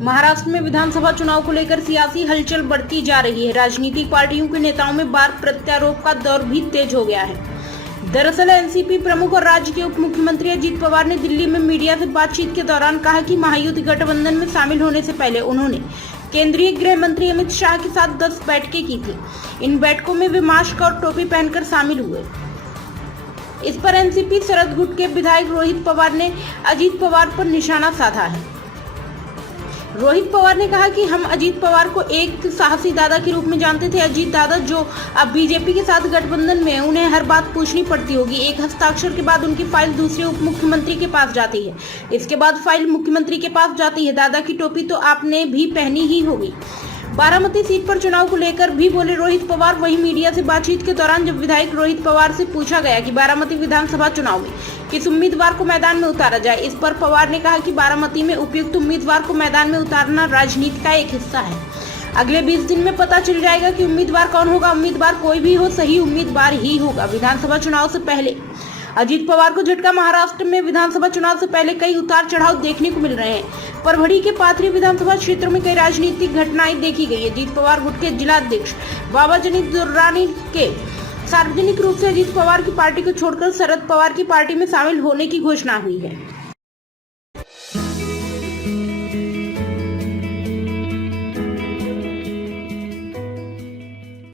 महाराष्ट्र में विधानसभा चुनाव को लेकर सियासी हलचल बढ़ती जा रही है। राजनीतिक पार्टियों के नेताओं में बार प्रत्यारोप का दौर भी तेज हो गया है। दरअसल एनसीपी प्रमुख और राज्य के उप मुख्यमंत्री अजीत पवार ने दिल्ली में मीडिया से बातचीत के दौरान कहा कि महायुति गठबंधन में शामिल होने से पहले उन्होंने केंद्रीय गृह मंत्री अमित शाह के साथ 10 बैठकें की थी। इन बैठकों में वे मास्क और टोपी पहनकर शामिल हुए। इस पर एनसीपी शरद गुट के विधायक रोहित पवार ने अजीत पवार पर निशाना साधा है। रोहित पवार ने कहा कि हम अजीत पवार को एक साहसी दादा के रूप में जानते थे। अजीत दादा जो अब बीजेपी के साथ गठबंधन में, उन्हें हर बात पूछनी पड़ती होगी। एक हस्ताक्षर के बाद उनकी फाइल दूसरे उप मुख्यमंत्री के पास जाती है, इसके बाद फाइल मुख्यमंत्री के पास जाती है। दादा की टोपी तो आपने भी पहनी ही होगी। बारामती सीट पर चुनाव को लेकर भी बोले रोहित पवार। वहीं मीडिया से बातचीत के दौरान जब विधायक रोहित पवार से पूछा गया कि बारामती विधानसभा चुनाव में किस उम्मीदवार को मैदान में उतारा जाए, इस पर पवार ने कहा कि बारामती में उपयुक्त उम्मीदवार को मैदान में उतारना राजनीति का एक हिस्सा है। अगले 20 दिन में पता चल जाएगा कि उम्मीदवार कौन होगा। उम्मीदवार कोई भी हो, सही उम्मीदवार ही होगा। विधानसभा चुनाव से पहले अजीत पवार को झटका। महाराष्ट्र में विधानसभा चुनाव से पहले कई उतार चढ़ाव देखने को मिल रहे हैं। परभणी के पाथरी विधानसभा क्षेत्र में कई राजनीतिक घटनाएं देखी गई है। अजीत पवार गुट के जिलाध्यक्ष बाबा जनी दुर्रानी के सार्वजनिक रूप से अजीत पवार की पार्टी को छोड़कर शरद पवार की पार्टी में शामिल होने की घोषणा हुई है।